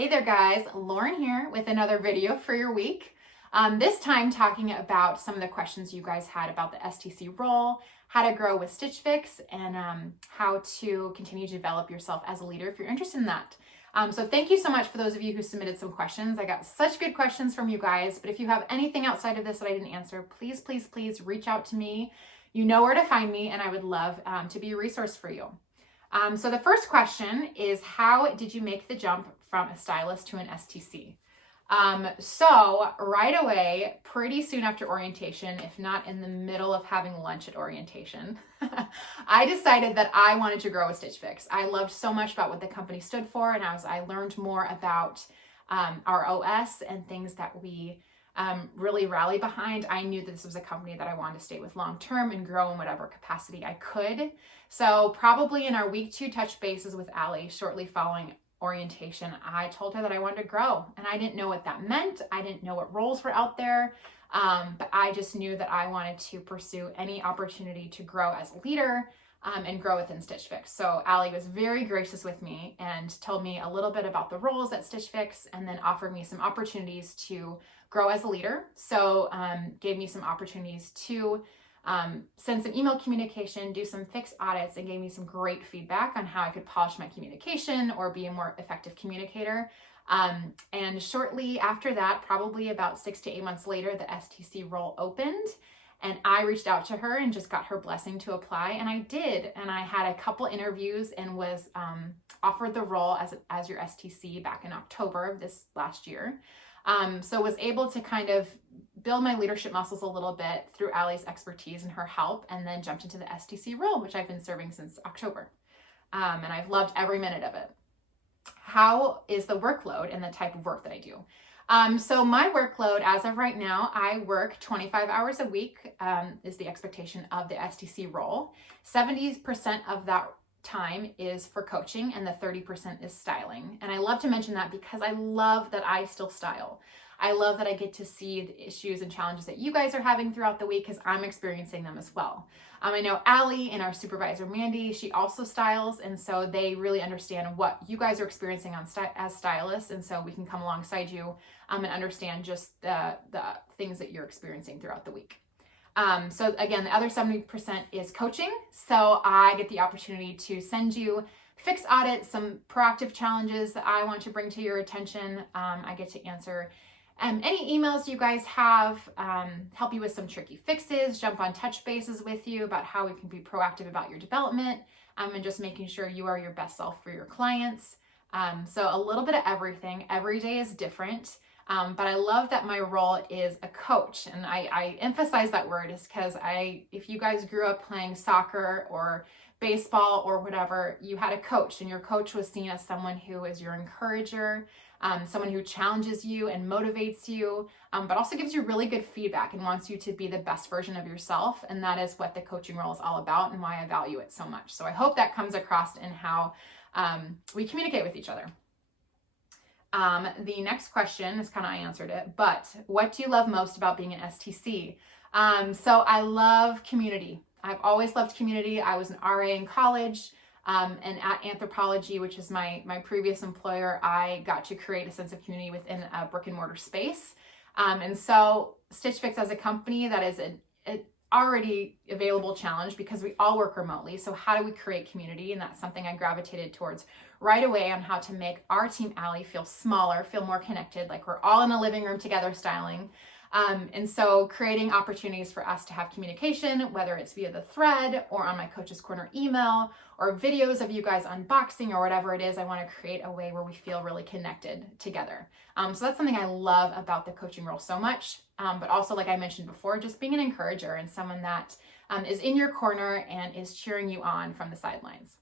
Hey there guys, Lauren here with another video for your week. This time talking about some of the questions you guys had about the STC role, how to grow with Stitch Fix, and how to continue to develop yourself as a leader if you're interested in that. So thank you so much for those of you who submitted some questions. I got such good questions from you guys, but if you have anything outside of this that I didn't answer, please reach out to me. You know where to find me, and I would love to be a resource for you. So the first question is, how did you make the jump from a stylist to an STC? So right away, pretty soon after orientation, if not in the middle of having lunch at orientation, I decided that I wanted to grow with Stitch Fix. I loved so much about what the company stood for, and as I learned more about our OS and things that we really rally behind, I knew that this was a company that I wanted to stay with long term and grow in whatever capacity I could. So probably in our week 2 touch bases with Allie shortly following orientation, I told her that I wanted to grow, and I didn't know what that meant. I didn't know what roles were out there, but I just knew that I wanted to pursue any opportunity to grow as a leader and grow within Stitch Fix. So Allie was very gracious with me and told me a little bit about the roles at Stitch Fix, and then offered me some opportunities to grow as a leader. So gave me some opportunities to send some email communication, do some fix audits, and gave me some great feedback on how I could polish my communication or be a more effective communicator. And shortly after that, probably about 6 to 8 months later, the STC role opened, and I reached out to her and just got her blessing to apply, and I did. And I had a couple interviews and was offered the role as your STC back in October of this last year. So was able to kind of build my leadership muscles a little bit through Allie's expertise and her help, and then jumped into the STC role, which I've been serving since October. And I've loved every minute of it. How is the workload and the type of work that I do? So my workload as of right now, I work 25 hours a week is the expectation of the STC role. 70% of that time is for coaching, and the 30% is styling. And I love to mention that because I love that I still style. I love that I get to see the issues and challenges that you guys are having throughout the week, because I'm experiencing them as well. I know Allie and our supervisor Mandy, she also styles, and so they really understand what you guys are experiencing as stylists, and so we can come alongside you and understand just the things that you're experiencing throughout the week. So again, the other 70% is coaching. So I get the opportunity to send you fix audits, some proactive challenges that I want to bring to your attention. I get to answer any emails you guys have, help you with some tricky fixes, jump on touch bases with you about how we can be proactive about your development, and just making sure you are your best self for your clients. So a little bit of everything. Every day is different. But I love that my role is a coach, and I emphasize that word is because if you guys grew up playing soccer or baseball or whatever, you had a coach, and your coach was seen as someone who is your encourager, someone who challenges you and motivates you, but also gives you really good feedback and wants you to be the best version of yourself. And that is what the coaching role is all about, and why I value it so much. So I hope that comes across in how we communicate with each other. The next question is kind of, I answered it, but what do you love most about being an STC? So I love community. I've always loved community. I was an RA in college, and at Anthropologie, which is my previous employer, I got to create a sense of community within a brick and mortar space. And so Stitch Fix as a company, that is an already available challenge because we all work remotely. So how do we create community? And that's something I gravitated towards right away, on how to make our team Allie feel smaller, feel more connected, like we're all in a living room together styling. And so creating opportunities for us to have communication, whether it's via the thread or on my Coach's Corner email or videos of you guys unboxing or whatever it is, I want to create a way where we feel really connected together. So that's something I love about the coaching role so much. But also, like I mentioned before, just being an encourager and someone that is in your corner and is cheering you on from the sidelines.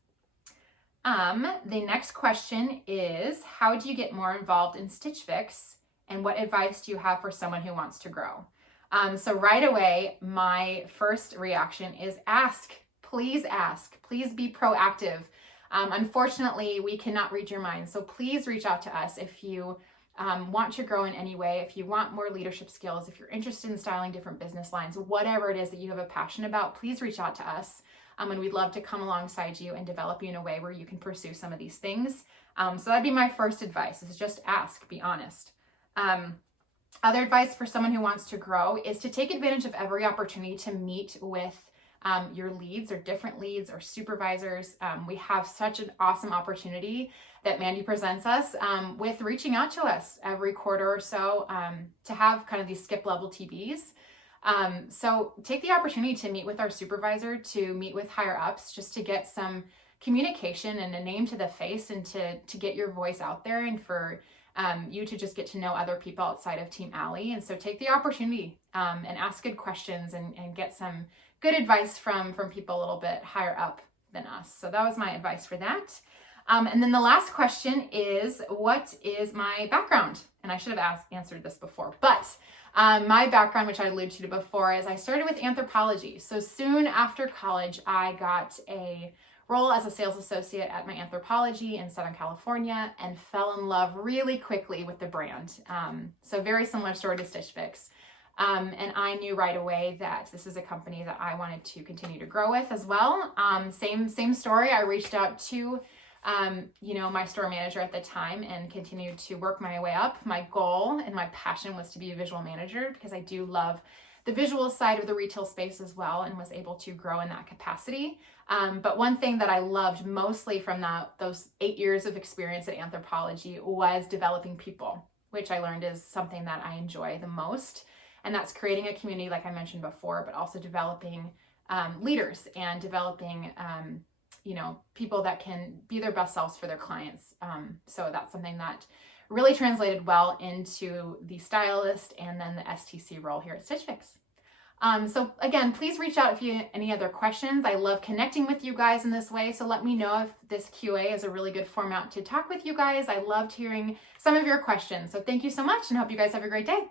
The next question is, how do you get more involved in Stitch Fix, and what advice do you have for someone who wants to grow? So right away, my first reaction is ask. Please be proactive. Unfortunately, we cannot read your mind. So please reach out to us if you want to grow in any way, if you want more leadership skills, if you're interested in styling different business lines, whatever it is that you have a passion about, please reach out to us. And we'd love to come alongside you and develop you in a way where you can pursue some of these things. So that'd be my first advice, is just ask, be honest. Other advice for someone who wants to grow is to take advantage of every opportunity to meet with your leads or different leads or supervisors. We have such an awesome opportunity that Mandy presents us with reaching out to us every quarter or so to have kind of these skip level TVs. So take the opportunity to meet with our supervisor, to meet with higher ups, just to get some communication and a name to the face, and to get your voice out there, and for you to just get to know other people outside of Team Allie. And so take the opportunity and ask good questions and get some good advice from people a little bit higher up than us. So that was my advice for that. And then the last question is, what is my background? And I should have answered this before, but my background, which I alluded to before, is I started with anthropology. So soon after college, I got a role as a sales associate at my anthropology in Southern California and fell in love really quickly with the brand. So very similar story to Stitch Fix. And I knew right away that this is a company that I wanted to continue to grow with as well. Same story. I reached out to my store manager at the time and continued to work my way up. My goal and my passion was to be a visual manager, because I do love the visual side of the retail space as well, and was able to grow in that capacity. But one thing that I loved mostly from those 8 years of experience at anthropology was developing people, which I learned is something that I enjoy the most. And that's creating a community, like I mentioned before, but also developing leaders and developing people that can be their best selves for their clients. So that's something that really translated well into the stylist and then the STC role here at Stitch Fix. So again, please reach out if you have any other questions. I love connecting with you guys in this way. So let me know if this QA is a really good format to talk with you guys. I loved hearing some of your questions. So thank you so much, and hope you guys have a great day.